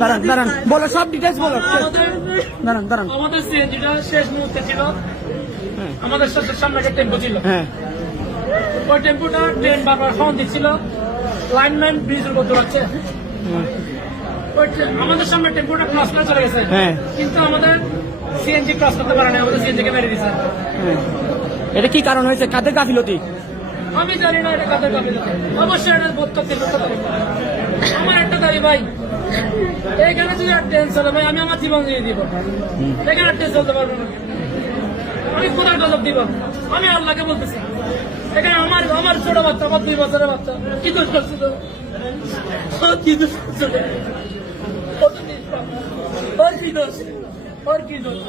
দাঁড়ান দাঁড়ান, বলো সব ডিটেলস বলো। দাঁড়ান দাঁড়ান। আমাদের সিএনজিটা শেষ মুহূর্তে ছিল, আমাদের সামনে একটা টেম্পো ছিল, হ্যাঁ ওই টেম্পোটা ট্রেন বারবার হর্ন দিচ্ছিল, লাইনম্যান ব্রিজের উপর দৌড়াচ্ছে। আমাদের সামনে টেম্পোটা ক্রস করে চলে গেছে, কিন্তু আমাদের সিএনজি ক্রস করতে পারে না, আমাদের সিএনজি কে মেরে দিচ্ছে। এটা কি কারণ হয়েছে, কাদের গাফিলতি? আমি জানি না এটা কাদের গাফিলতি, অবশ্যই এটা বোধ করতে। আমার একটা দাবি ভাই, এখানে যদি আর ট্রেন চলে ভাই, আমি আমার জীবন দিয়ে দিব, এখানে আর ট্রেন চলতে পারবো না, আমি কোথায় গজব দিব, আমি আল্লাহকে বলতেছি। এখানে আমার ছোট বাচ্চা, আমার 2 বছরের বাচ্চা, কি দোষ করছে তো, কি দোষ করছে, কি দোষ,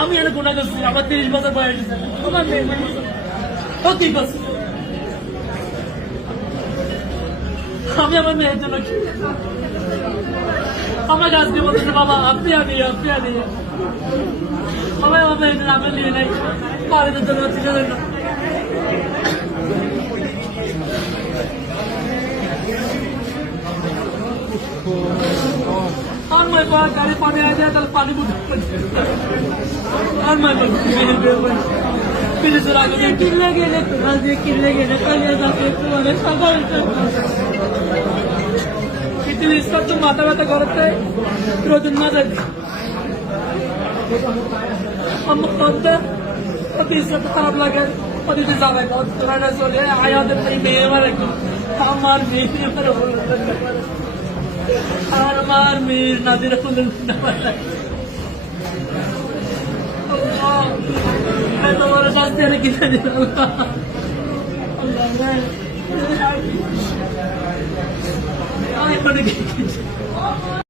আমি এর গুণা করছি, আমার 30 বছর বয়স, আমার মেয়ে কি করছে, আমি আমার মেয়ের জন্য আমাকে আজকে বলতেছে বাবা আপনি আনিয়ে সবাই আমার মেয়ের জন্য আমি নিয়ে নাই, বাড়িতে জন্য হচ্ছে না। আর मैं गाड़ी पानी आ जाए तो पानी और मैं फिर चला गए किले कल जाके तुम्हारे सकाल कितनी इसका तो माता व्यथा करते है रोज माता हम करते अभी इसका तो खराब लगे और इसे जावे बहुत पुराना सोले आया तो मेरे वाले हमार मेरे पर আর আমার মেয়ের নাদিরা ফুলের তোমার শাস্তি আমি কিনে দিলাম।